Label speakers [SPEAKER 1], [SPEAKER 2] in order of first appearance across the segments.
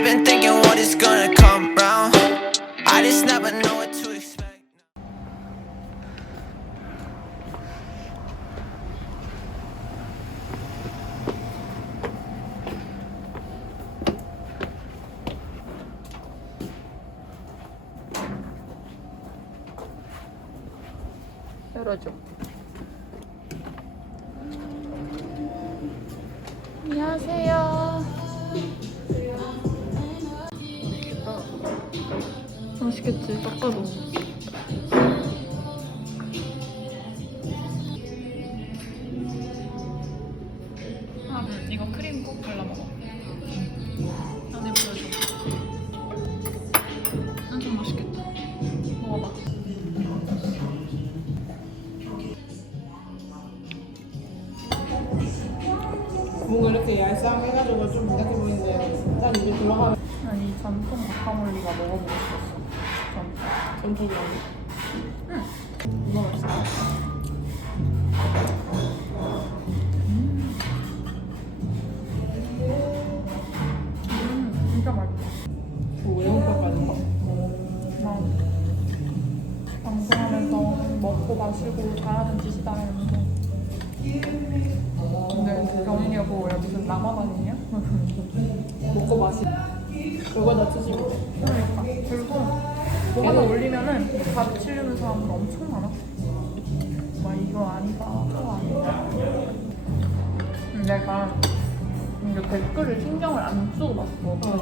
[SPEAKER 1] I've been thinking what is gonna come round. I just never know what to expect.
[SPEAKER 2] 열어줘. 맛있겠지? 딱 봐도. 아, 이거 크림 꼭 발라 먹어. 안에 보여줘. 완전 맛있겠다. 먹어봐.
[SPEAKER 3] 뭔가 이렇게 얄쌍해가지고 좀 부탁해 보이는데 난 이제 들어가면
[SPEAKER 2] 난이 전통 과카몰리가 먹어보고 싶었어.
[SPEAKER 3] 아니야. 응. 이거 맛있다.
[SPEAKER 2] 음.
[SPEAKER 3] 그
[SPEAKER 2] 먹고 마시고 잘하는 짓이다 이러면서 근데 보고 야 무슨 나만 아니냐?
[SPEAKER 3] 먹고 마시. 그거 다 치지.
[SPEAKER 2] 그러니까 그리고 뭐 하나 올리면은 바로 치려는 사람들 엄청 많아. 막 이거 아니다. 저거 아니다. 음, 내가 이제 댓글을 신경을 안 쓰고 봤어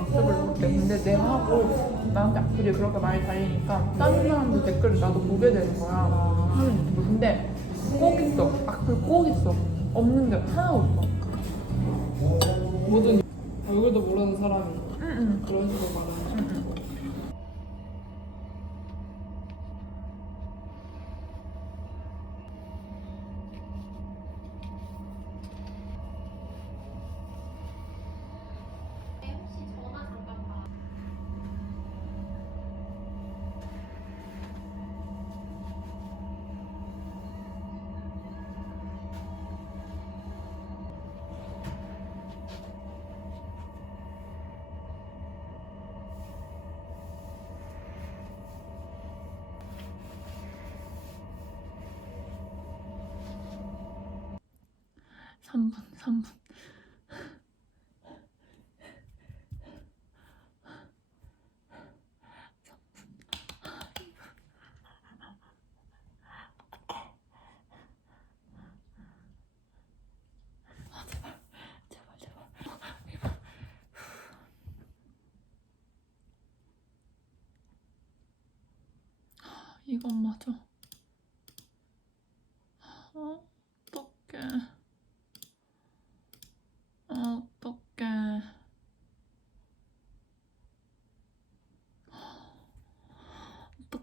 [SPEAKER 2] 유튜브를 볼때 근데 내가 하고 나한테 악플이 그렇게 많이 달리니까 다른 사람들 댓글을 나도 보게 되는 거야. 유튜브 근데 꼭 있어. 악플 꼭 있어. 없는 게 하나도 없어.
[SPEAKER 3] 모든 얼굴도 모르는 사람이 그런 식으로 말하는 거.
[SPEAKER 2] 응응 삼분삼분 아, 제발, 제발, 제발. 이건 맞아. 어, 어떡해. 어떡해.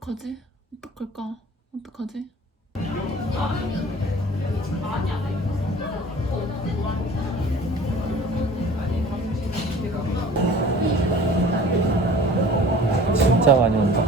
[SPEAKER 2] 어떡하지? 어떡할까? 어떡하지?
[SPEAKER 4] 진짜 많이 온다.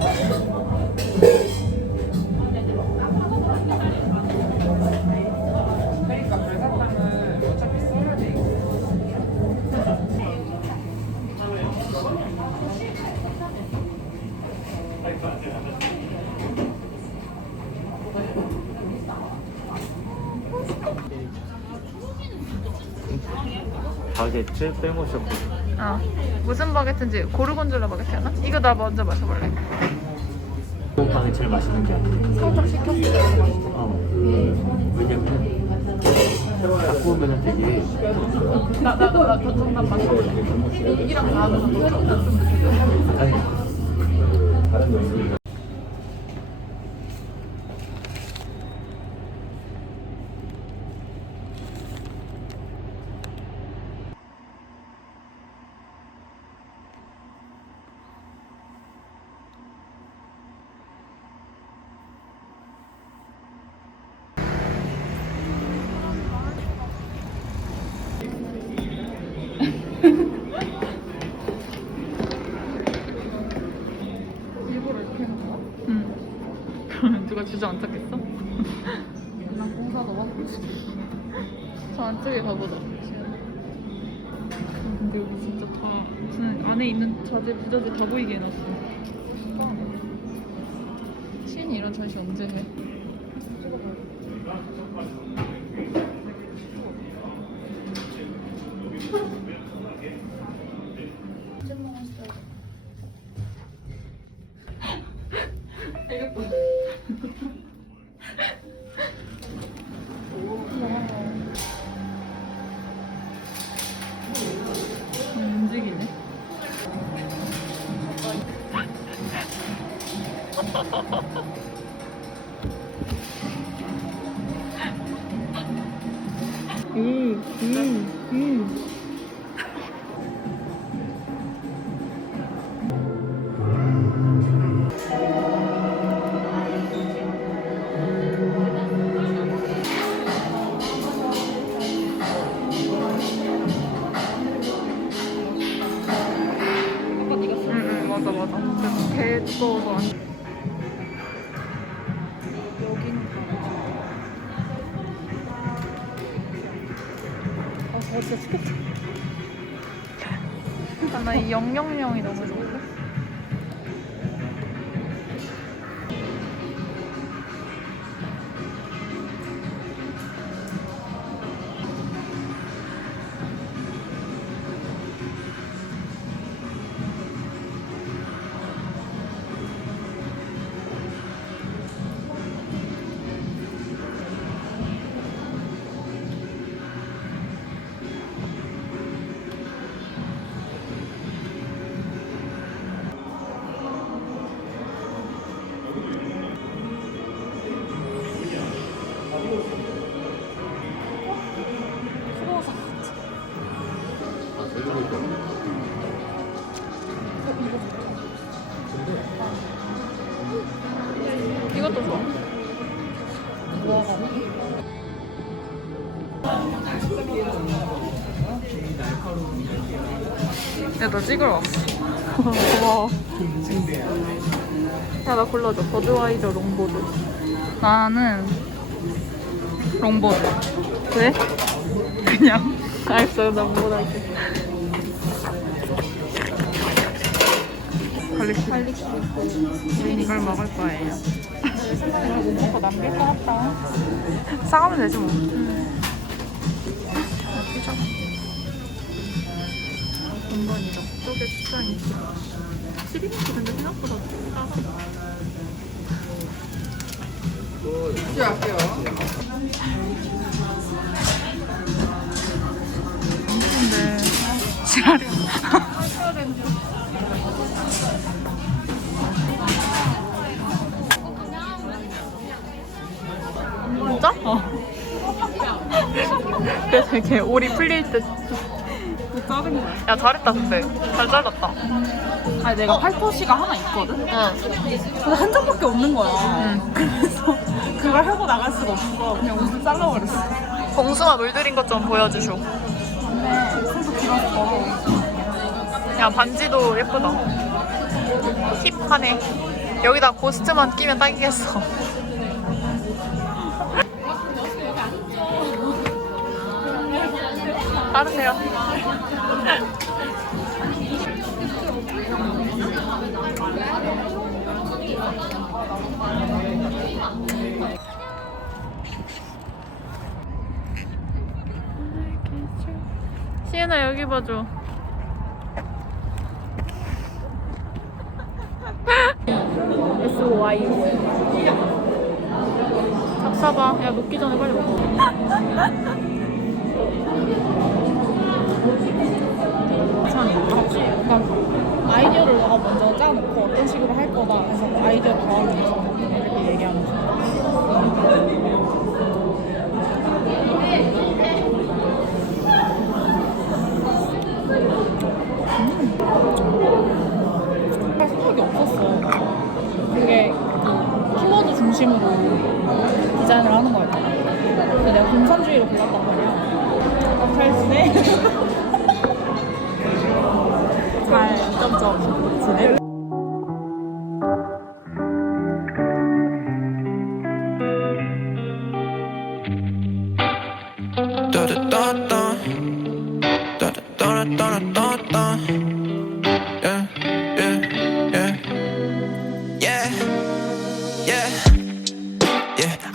[SPEAKER 4] 바게트 빼모셔
[SPEAKER 2] 어. 무슨 바게트인지 고르곤졸라 바게트였나? 이거 나 먼저 마셔볼래.
[SPEAKER 4] 제일 맛있는 게 아니야.
[SPEAKER 2] 살짝 식혔어.
[SPEAKER 4] 어. 왜냐면 딱 구우면 되게
[SPEAKER 2] 나, 나, 나, 나 전정단 마셔볼래. 이랑 나는
[SPEAKER 4] 다른 거
[SPEAKER 2] 누가 주저앉았겠어? 난 공사 하고 싶어. 저 안쪽에 가보자. 근데 여기 진짜 다 무슨 안에 있는 자재 부자재 다 보이게 해놨어. 시인이 이런 전시 언제 해? Ha ha ha ha! 진짜 죽겠다. 아, 나이 000이 너무 좋 은데? 이것도 좋아. 야, 나 찍으러 왔어. 고마워. 야, 나 골라줘. 버드와이저 롱보드. 나는 롱보드. 왜? 그냥. 알았어, 나 롱보드 할게. 갈릭 갈릭 우린 이걸 먹을 거예요. 못 먹고 남길 것 같다. 싸가면 되지 뭐. 피자. 공간이죠. 쪽에 식당이 있어. 12인치 근데 생각보다 싸다. 근데 지랄이야. 진짜? 어. 그래서 이렇게 오리 풀릴 때.
[SPEAKER 3] 짜증나.
[SPEAKER 2] 야 잘했다 근데 잘 잘랐다.
[SPEAKER 3] 아니 내가 팔토시가 하나 있거든?
[SPEAKER 2] 응.
[SPEAKER 3] 근데 한 장밖에 없는 거야.
[SPEAKER 2] 응.
[SPEAKER 3] 그래서 그걸 하고 나갈 수가 없어. 그냥 옷을 잘라버렸어.
[SPEAKER 2] 봉숭아 물들인 것 좀 보여주쇼.
[SPEAKER 3] 근데 손도 길었어.
[SPEAKER 2] 야 반지도 예쁘다. 힙하네. 여기다 고스트만 끼면 딱이겠어. 따르세요. 시은아 여기 봐줘. SOI 잡사봐. 야 녹기 전에 빨리 먹어
[SPEAKER 3] 같이 그러니까 아이디어를 너가 먼저 짜놓고 어떤 식으로 할 거다. 그래서 그 아이디어 다음에서 이렇게 얘기하는 거. 할 생각이 없었어. 그게 그 키워드 중심으로 디자인을 하는 거였잖아. 근데 내가 공산주의로 골랐단 말이야. 잘 지내?